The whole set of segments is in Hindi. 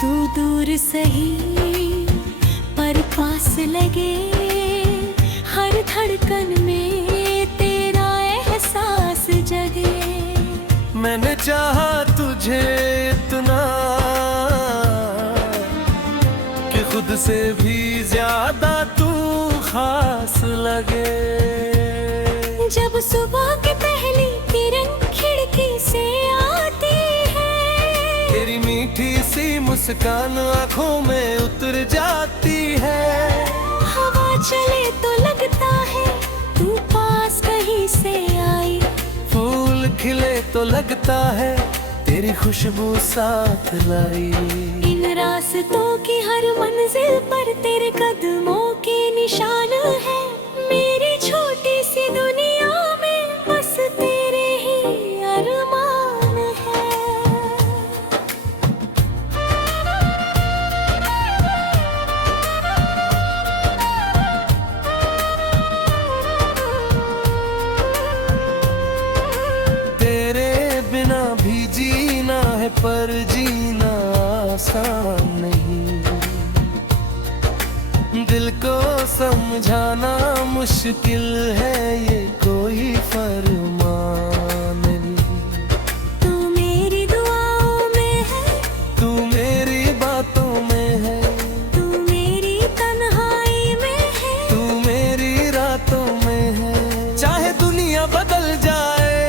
तू दूर सही पर पास लगे, हर धड़कन में तेरा एहसास जगे। मैंने चाहा तुझे इतना कि खुद से भी ज्यादा तू खास लगे। जब सुबह की पहली किरण खिड़की से आती है, तेरी मीठी सी मुस्कान आँखों में उतर जाती है। हवा चले तो लगता है तू पास कहीं से आई, फूल खिले तो लगता है तेरी खुशबू साथ लाई। इन रास्तों की हर मंजिल पर तेरे कदमों के निशान है। मेरी छोटी सी दुनिया में बस तेरे ही अरमान है। तेरे बिना भी जीना है पर जीना आसान नहीं। दिल को समझाना मुश्किल है, ये कोई फरमान नहीं। तू मेरी दुआओं में है, तू मेरी बातों में है, तू मेरी तन्हाई में है, तू मेरी रातों में है। चाहे दुनिया बदल जाए,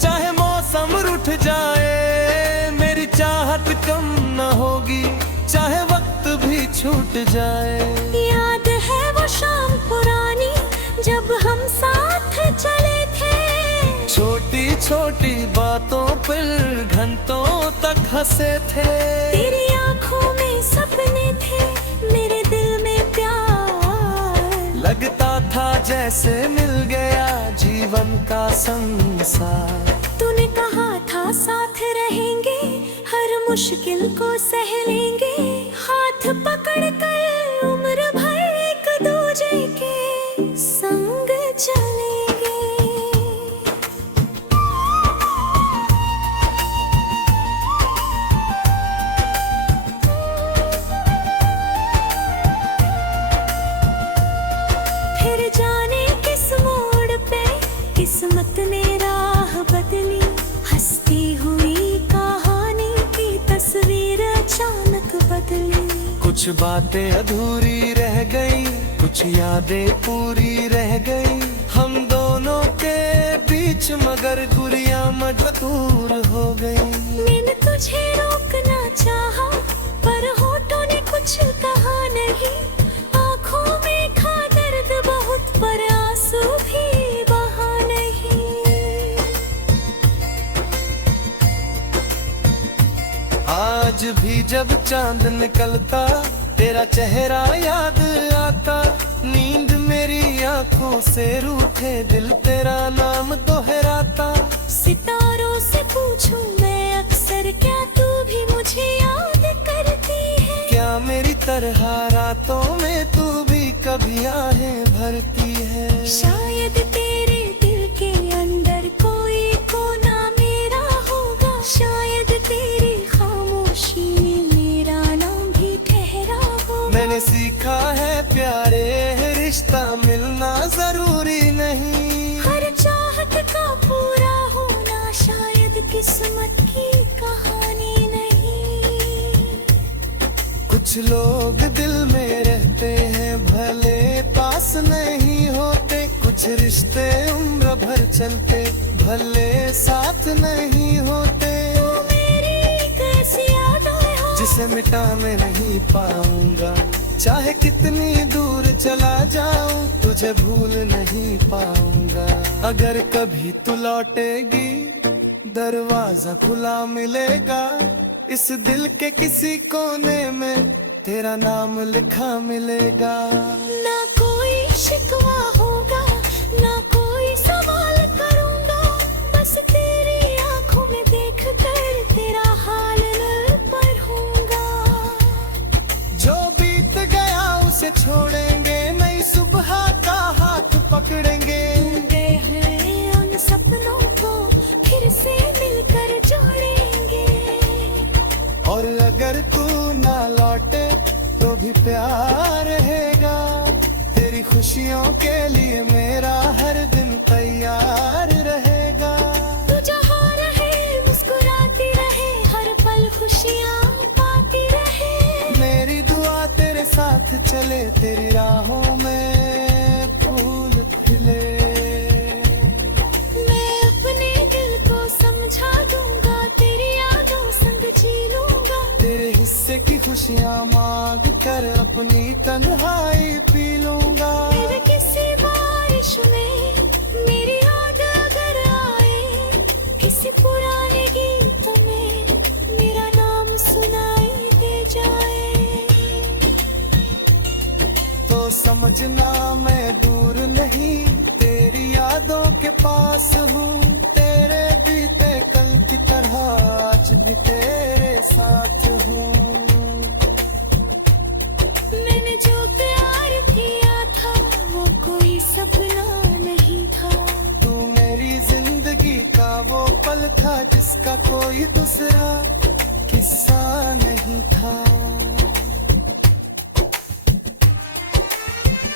चाहे मौसम रूठ जाए, मेरी चाहत कम न होगी, चाहे वक्त भी छूट जाए। याद है वो शाम पुरानी जब हम साथ चले थे, छोटी छोटी बातों पर घंटों तक हंसे थे। तेरी आंखों में सपने थे, मेरे दिल में प्यार। लगता था जैसे मिल गया जीवन का संसार। तूने कहा था साथ रहेंगे, हर मुश्किल को सह लेंगे, हाथ पकड़ कर उम्र भर एक दूजे के संग चलेंगे। फिर जाने किस मोड़ पे किस्मत ने राह बदली, हंसती हुई कहानी की तस्वीर अचानक बदली। कुछ बातें अधूरी रह गई, कुछ यादें पूरी रह गई हम दोनों के बीच, मगर दूरियां मजबूर हो गई। मैंने तुझे रोकना चाहा पर होठों ने कुछ कहा नहीं, आंखों में था दर्द बहुत पर आंसू भी बहा नहीं। आज भी जब चांद निकलता तेरा चेहरा याद आता, नींद मेरी आंखों से रूठे दिल तेरा नाम दोहराता। सितारों से पूछूं मैं अक्सर क्या तू भी मुझे याद करती है, क्या मेरी तरह रातों में तू भी कभी आहें भरती है। शायद तेरे दिल के अंदर कोई कोना मेरा होगा, शायद तेरी खामोशी में मेरा नाम भी ठहरा होगा। मैंने सीखा है प्यारे रिश्ता मिलना जरूरी नहीं, हर चाहत का पूरा होना शायद किस्मत की कहानी नहीं। कुछ लोग दिल में रहते हैं भले पास नहीं होते, कुछ रिश्ते उम्र भर चलते भले साथ नहीं होते। तू मेरी एक ऐसी यादें हो जिसे मिटा मैं नहीं पाऊंगा, चाहे कितनी दूर चला जाऊं तुझे भूल नहीं पाऊंगा। अगर कभी तू लौटेगी दरवाजा खुला मिलेगा, इस दिल के किसी कोने में तेरा नाम लिखा मिलेगा। ना कोई शिकवा होगा, ना कोई सवाल करूंगा, बस तेरी आंखों में देख कर तेरा हाल पढ़ूंगा। जो बीत गया उसे छोड़ेंगे, नई सुबह का हाथ पकड़ेंगे। टूटे हुए उन सपनों को फिर से मिलकर जोड़ेंगे। और अगर तू ना लौटे तो भी प्यार रहेगा। तेरी खुशियों के लिए मेरा हर दिन तैयार रहेगा। तू जहाँ रहे मुस्कुराती रहे, हर पल खुशियाँ पाती रहे। मेरी दुआ तेरे साथ चले, तेरी राहों में फूल खिले। मैं अपने दिल को समझा दूंगा, तेरी यादों संग जी लूंगा। तेरे हिस्से की खुशियाँ मांग कर अपनी तन्हाई पी लूंगा। फिर किसी बारिश में मेरी याद अगर आए, किसी पुराने गीत में मेरा नाम सुनाई दे जाए, तो समझना मैं दूर नहीं, तेरी यादों के पास हूँ। तेरे बीते कल की तरह आज भी तेरे साथ हूँ। मैंने जो प्यार किया था वो कोई सपना नहीं था। तू मेरी जिंदगी का वो पल था जिसका कोई दूसरा किस्सा नहीं था।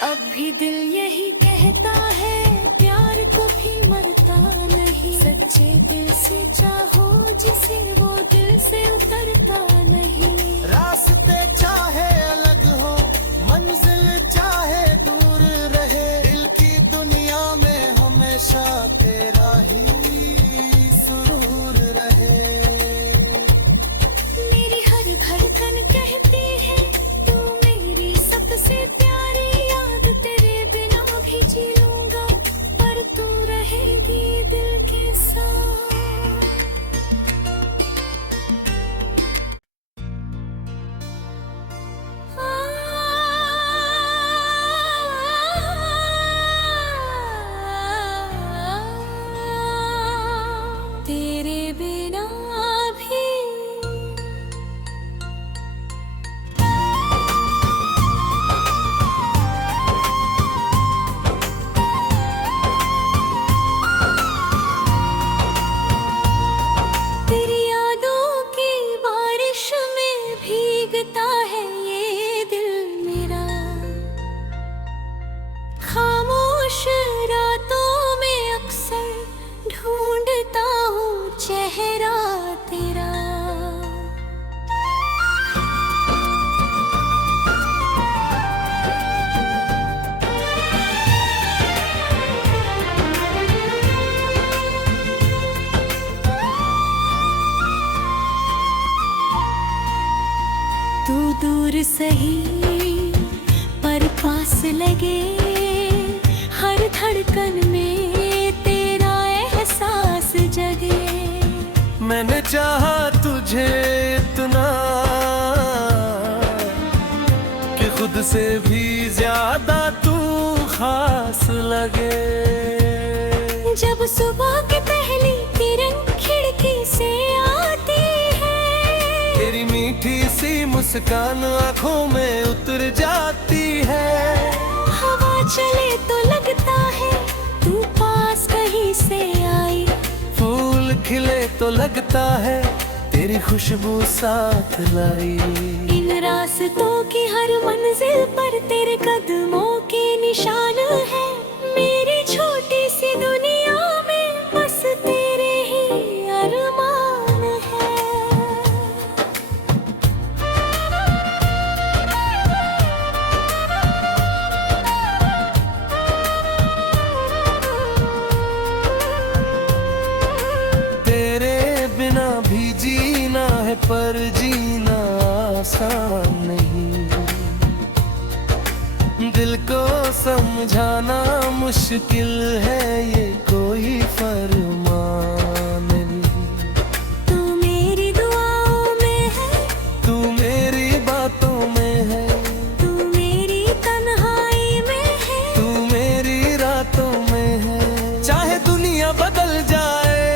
अब भी दिल यही कहता है, प्यार कभी मरता नहीं। सच्चे दिल से चाहो जिसे, वो दिल से उतरता नहीं। रास्ते चाहे अलग हो, मंजिल चाहे दूर रहे, दिल की दुनिया में हमेशा तेरा ही सुरूर रहे। मेरी हर धड़कन कहती है तू मेरी सबसे प्यारी याद। तेरे बिना भी जी लूंगा पर तू रहेगी दिल के साथ। तेरे बिना भी तेरी यादों की बारिश में भीगता है ये दिल मेरा। खामोश रातों में अक्सर ढूंढता हूँ चेहरा तेरा। तू दूर सही पर पास लगे, हर धड़कन में तेरा एहसास जगे। मैंने चाहा तुझे इतना कि खुद से भी ज्यादा तू खास लगे। जब सुबह की पहली किरण खिड़की से आती है, तेरी मीठी सी मुस्कान आंखों में उतर जाती है। हवा चले तो लगता है तू पास कहीं से आई। फूल खिले तो लगता है तेरी खुशबू साथ लाई। इन रास्तों की हर मंजिल पर तेरे कदमों के निशान है। मेरी छोटी सी दुनिया में बस तेरे ही अरमान है। तेरे बिना भी जीना है पर जीना आसान नहीं। दिल को समझाना मुश्किल है, ये कोई फरमान नहीं। तू मेरी दुआओं में है, तू मेरी बातों में है, तू मेरी तन्हाई में है, तू मेरी रातों में है। चाहे दुनिया बदल जाए,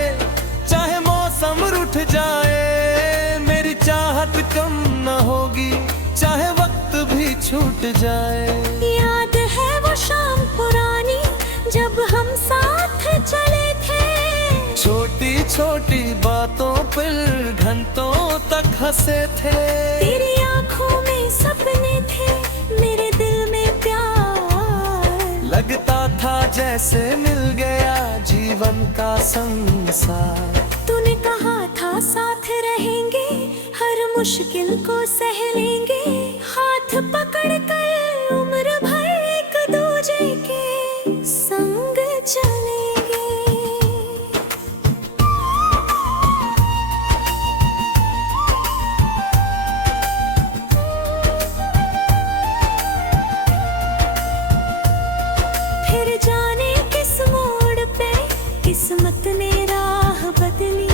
चाहे मौसम रूठ जाए, मेरी चाहत कम न होगी, चाहे वक्त भी छूट जाए। याद है वो शाम पुरानी जब हम साथ चले थे। छोटी छोटी बातों पर घंटों तक हंसे थे। तेरी आंखों में सपने थे, मेरे दिल में प्यार। लगता था जैसे मिल गया जीवन का संसार। तूने कहा था साथ रहेंगे, हर मुश्किल को सह लेंगे, हाथ पकड़ कर उम्र भर एक दूजे के संग चलेंगे। फिर जाने किस मोड़ पे किस्मत ने राह बदली,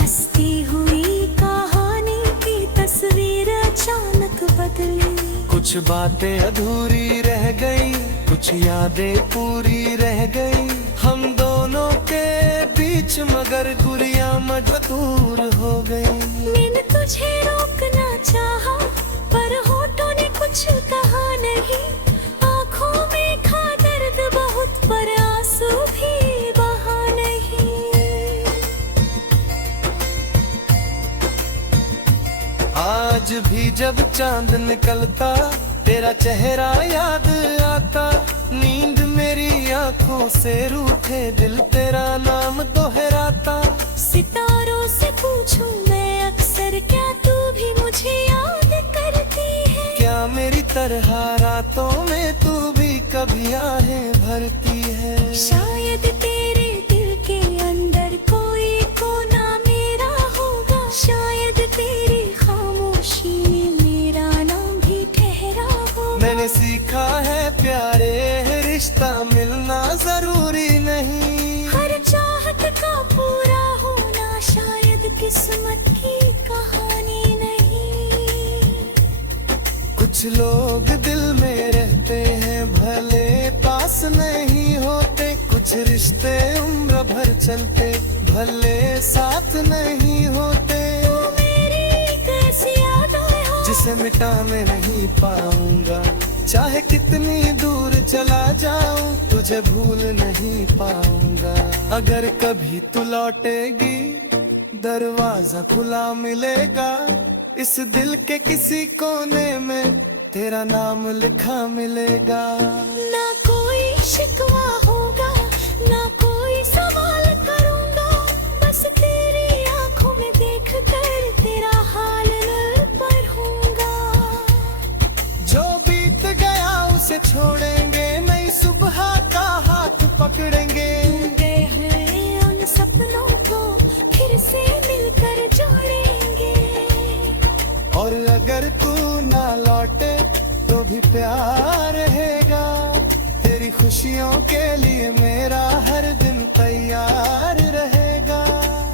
हंसती हुई कहानी की तस्वीर अचानक बदली। कुछ बातें अधूरी रह गई, कुछ यादें पूरी रह गई हम दोनों के बीच, मगर दूरियां मजबूर हो गई। मैंने तुझे रोकना चाहा, पर होठों ने कुछ कहा नहीं। आंखों में था दर्द बहुत, पर आंसू भी बहा नहीं। आज भी जब चांद निकलता तेरा चेहरा याद आता, नींद मेरी आंखों से रूठे दिल तेरा नाम दोहराता। सितारों से पूछूं मैं अक्सर, क्या तू भी मुझे याद करती है? क्या मेरी तरह रातों में तू भी कभी आहें भरती है? शायद तेरे दिल के अंदर कोई कोना मेरा होगा, शायद तेरी खामोशी में मेरा नाम भी ठहरा होगा। मैंने सीखा है प्यारे, रिश्ता मिलना जरूरी नहीं। हर चाहत का पूरा होना शायद किस्मत की कहानी नहीं। कुछ लोग दिल में रहते हैं, भले पास नहीं होते। कुछ रिश्ते उम्र भर चलते, भले साथ नहीं होते। तू मेरी एक ऐसी यादें हो, जिसे मिटा मैं नहीं पाऊंगा। चाहे कितनी दूर चला जाऊं, तुझे भूल नहीं पाऊंगा। अगर कभी तू लौटेगी, दरवाजा खुला मिलेगा। इस दिल के किसी कोने में तेरा नाम लिखा मिलेगा। ना कोई शिकवा होगा, ना कोई सवाल करूंगा। बस तेरी आंखों में देख कर तेरा हाल पढ़ूंगा। जो बीत गया उसे छोड़ेंगे, नई सुबह का हाथ पकड़ेंगे। गए हुए उन सपनों को फिर से मिलकर जोड़ेंगे। और अगर तू ना लौटे तो भी प्यार रहेगा। तेरी खुशियों के लिए मेरा हर दिन तैयार रहेगा।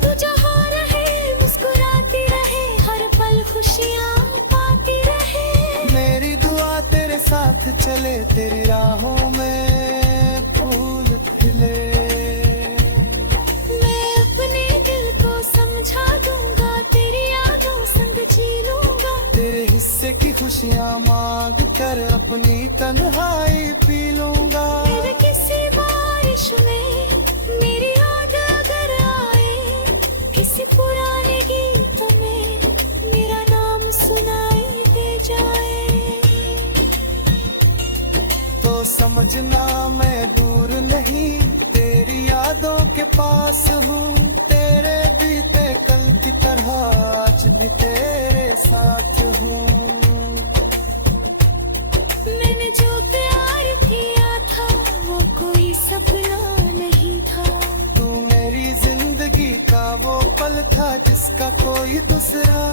तू जहाँ रहे मुस्कुराती रहे, हर पल खुशियाँ पाती रहे। मेरी दुआ तेरे साथ चले, तेरी राहों में फूल खिले। मैं अपने दिल को समझा दूंगा, तेरी यादों संग जी लूंगा। तेरे हिस्से की खुशियाँ मांग कर अपनी तन्हाई पी लूंगा। फिर किसी बारिश में मेरी याद अगर आए, किसी पुराने गीत में मेरा नाम सुनाई दे जाए, तो समझना मैं दूर नहीं, तेरी यादों के पास हूँ। तेरे बीते कल की तरह आज भी तेरे साथ हूँ। मैंने जो प्यार किया था वो कोई सपना नहीं था। तू मेरी जिंदगी का वो पल था, जिसका कोई दूसरा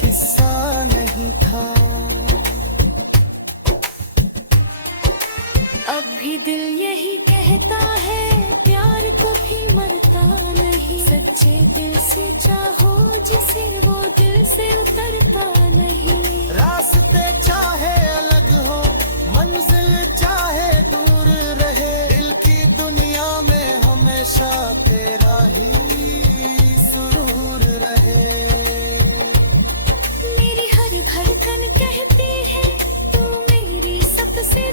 किस्सा नहीं था। अब भी दिल यही कहता है, प्यार कभी मरता नहीं। सच्चे दिल से चाहो जिसे, वो दिल से उतरता नहीं। रास्ते चाहे अलग हो, मंजिल चाहे दूर रहे, दिल की दुनिया में हमेशा तेरा ही सुरूर रहे। मेरी हर धड़कन कहती है तू मेरी सबसे